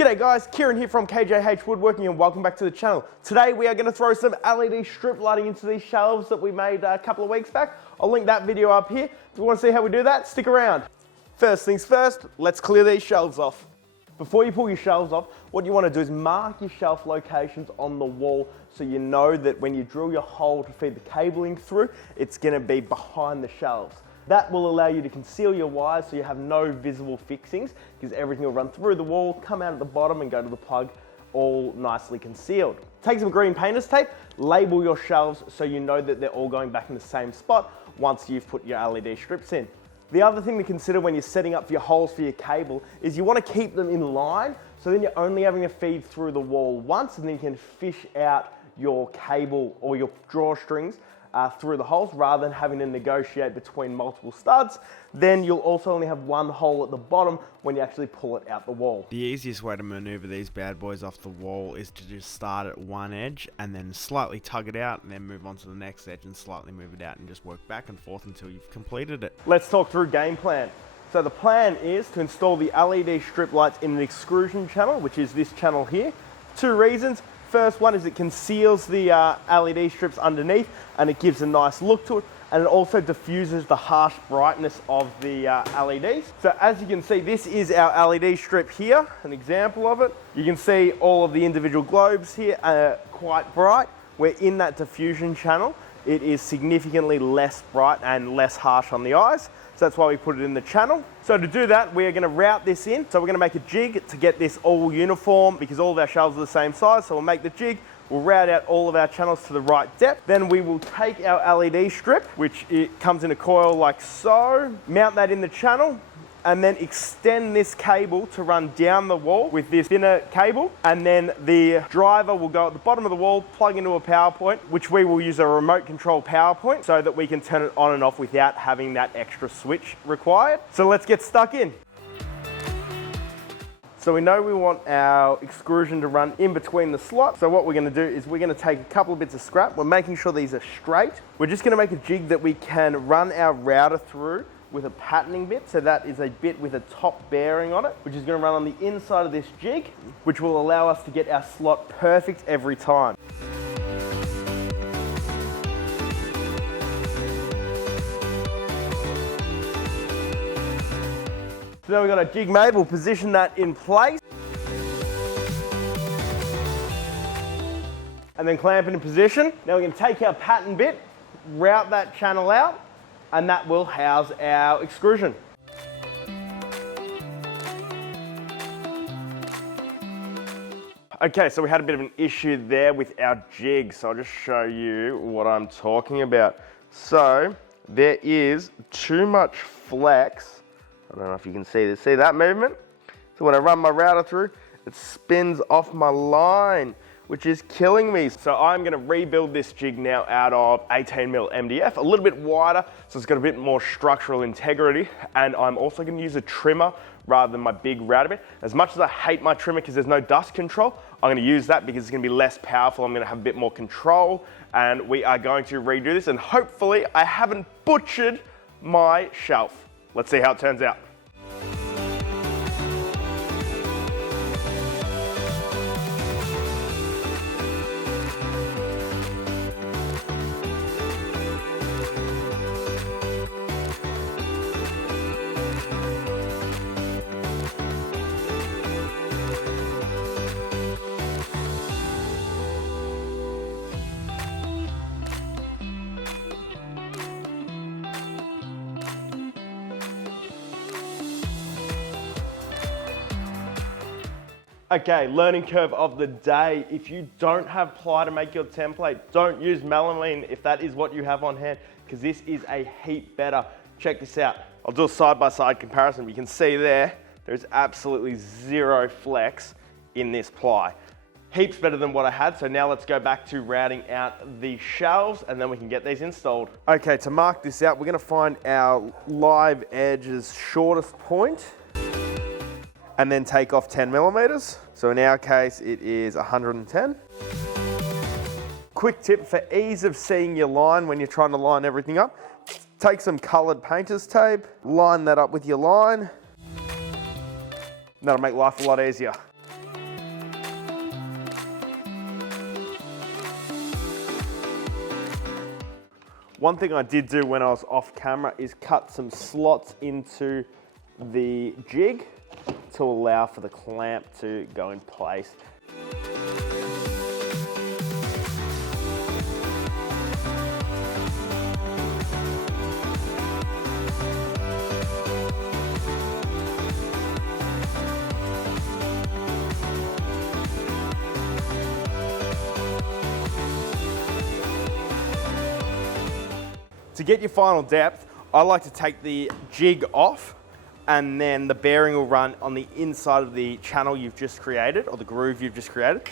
G'day guys, Kieran here from KJH Woodworking and welcome back to the channel. Today we are going to throw some LED strip lighting into these shelves that we made a couple of weeks back. I'll link that video up here. If you want to see how we do that, stick around. First things first, let's clear these shelves off. Before you pull your shelves off, what you want to do is mark your shelf locations on the wall so you know that when you drill your hole to feed the cabling through, it's going to be behind the shelves. That will allow you to conceal your wires so you have no visible fixings because everything will run through the wall, come out at the bottom and go to the plug all nicely concealed. Take some green painter's tape, label your shelves so you know that they're all going back in the same spot once you've put your LED strips in. The other thing to consider when you're setting up your holes for your cable is you want to keep them in line so then you're only having to feed through the wall once and then you can fish out your cable or your drawstrings through the holes rather than having to negotiate between multiple studs. Then you'll also only have one hole at the bottom when you actually pull it out the wall. The easiest way to maneuver these bad boys off the wall is to just start at one edge and then slightly tug it out and then move on to the next edge and slightly move it out and just work back and forth until you've completed it. Let's talk through game plan. So the plan is to install the LED strip lights in an extrusion channel, which is this channel here. Two reasons. First one is it conceals the LED strips underneath and it gives a nice look to it, and it also diffuses the harsh brightness of the LEDs. So as you can see, this is our LED strip here, an example of it. You can see all of the individual globes here are quite bright. We're in that diffusion channel. It is significantly less bright and less harsh on the eyes. So that's why we put it in the channel. So to do that, we're going to route this in. So we're going to make a jig to get this all uniform because all of our shelves are the same size. So we'll make the jig, we'll route out all of our channels to the right depth. Then we will take our LED strip, which it comes in a coil like so, mount that in the channel, and then extend this cable to run down the wall with this thinner cable. And then the driver will go at the bottom of the wall, plug into a power point, which we will use a remote control power point so that we can turn it on and off without having that extra switch required. So let's get stuck in. So we know we want our extrusion to run in between the slots. So what we're going to do is we're going to take a couple of bits of scrap. We're making sure these are straight. We're just going to make a jig that we can run our router through with a patterning bit. So that is a bit with a top bearing on it, which is going to run on the inside of this jig, which will allow us to get our slot perfect every time. So now we've got our jig made, we'll position that in place. And then clamp it in position. Now we're going to take our pattern bit, route that channel out, and that will house our extrusion. Okay, so we had a bit of an issue there with our jig, so I'll just show you what I'm talking about. So there is too much flex. I don't know if you can see this. See that movement? So when I run my router through, it spins off my line, which is killing me. So I'm gonna rebuild this jig now out of 18mm MDF, a little bit wider, so it's got a bit more structural integrity. And I'm also gonna use a trimmer rather than my big router bit. As much as I hate my trimmer because there's no dust control, I'm gonna use that because it's gonna be less powerful. I'm gonna have a bit more control, and we are going to redo this, and hopefully I haven't butchered my shelf. Let's see how it turns out. Okay, learning curve of the day. If you don't have ply to make your template, don't use melamine if that is what you have on hand, because this is a heap better. Check this out. I'll do a side-by-side comparison. You can see there's absolutely zero flex in this ply. Heaps better than what I had. So now let's go back to routing out the shelves and then we can get these installed. Okay, to mark this out, we're gonna find our live edge's shortest point and then take off 10mm. So in our case, it is 110. Quick tip for ease of seeing your line when you're trying to line everything up, take some colored painter's tape, line that up with your line. That'll make life a lot easier. One thing I did do when I was off camera is cut some slots into the jig to allow for the clamp to go in place. To get your final depth, I like to take the jig off, and then the bearing will run on the inside of the channel you've just created, or the groove you've just created.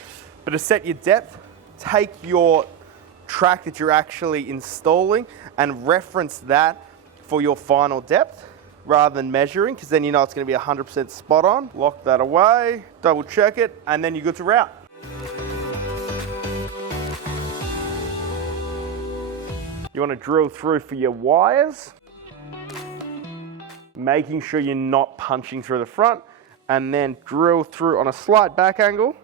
But to set your depth, take your track that you're actually installing and reference that for your final depth rather than measuring, because then you know it's going to be 100% spot on. Lock that away, double check it, and then you're good to route. You want to drill through for your wires, making sure you're not punching through the front, and then drill through on a slight back angle.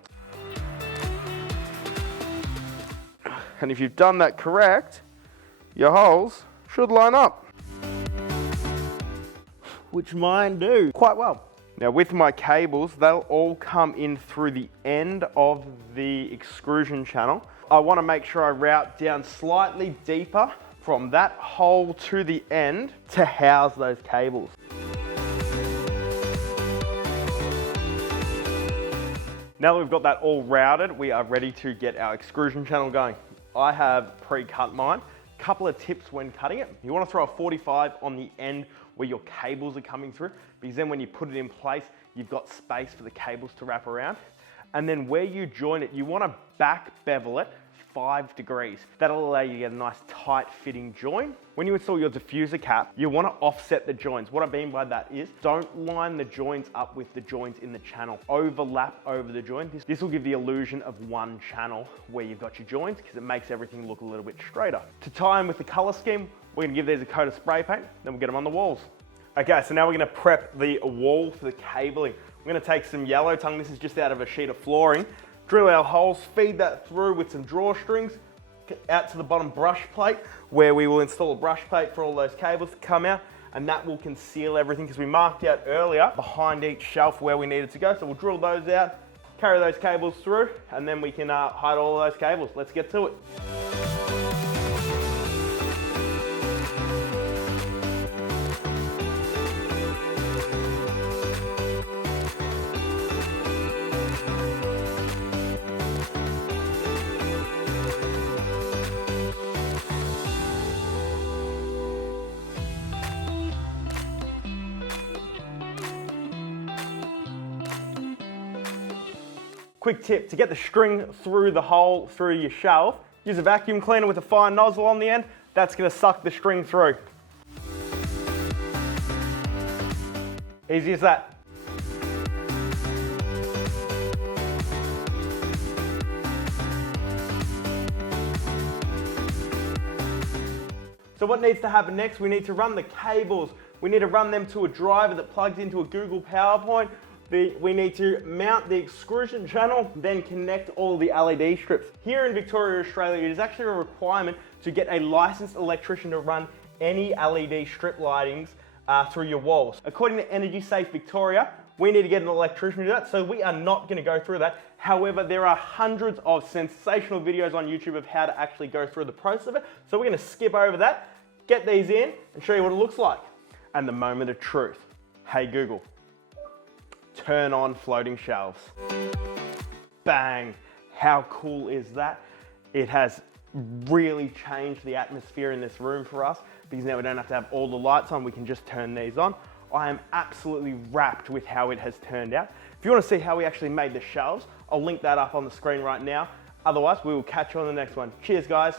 And if you've done that correct, your holes should line up, which mine do quite well. Now with my cables, they'll all come in through the end of the extrusion channel. I want to make sure I route down slightly deeper from that hole to the end to house those cables. Now that we've got that all routed, we are ready to get our extrusion channel going. I have pre-cut mine. Couple of tips when cutting it. You want to throw a 45 on the end where your cables are coming through, because then when you put it in place, you've got space for the cables to wrap around. And then where you join it, you want to back bevel it 5 degrees. That'll allow you to get a nice tight fitting joint. When you install your diffuser cap, you want to offset the joints. What I mean by that is don't line the joints up with the joints in the channel. Overlap over the joint. This will give the illusion of one channel where you've got your joints, because it makes everything look a little bit straighter. To tie in with the color scheme, we're going to give these a coat of spray paint, then we'll get them on the walls. Okay, so now we're going to prep the wall for the cabling. We're going to take some yellow tongue. This is just out of a sheet of flooring. Drill our holes, feed that through with some drawstrings out to the bottom brush plate, where we will install a brush plate for all those cables to come out, and that will conceal everything, because we marked out earlier behind each shelf where we needed to go. So we'll drill those out, carry those cables through, and then we can hide all of those cables. Let's get to it. Quick tip, to get the string through the hole through your shelf, use a vacuum cleaner with a fine nozzle on the end. That's going to suck the string through. Easy as that. So what needs to happen next? We need to run the cables. We need to run them to a driver that plugs into a Google PowerPoint. We need to mount the extrusion channel, then connect all the LED strips. Here in Victoria, Australia, it is actually a requirement to get a licensed electrician to run any LED strip lightings through your walls. According to Energy Safe Victoria, we need to get an electrician to do that, so we are not going to go through that. However, there are hundreds of sensational videos on YouTube of how to actually go through the process of it, so we're going to skip over that, get these in, and show you what it looks like. And the moment of truth. Hey Google, turn on floating shelves. Bang! How cool is that? It has really changed the atmosphere in this room for us, because now we don't have to have all the lights on, we can just turn these on. I am absolutely wrapped with how it has turned out. If you want to see how we actually made the shelves, I'll link that up on the screen right now. Otherwise, we will catch you on the next one. Cheers, guys.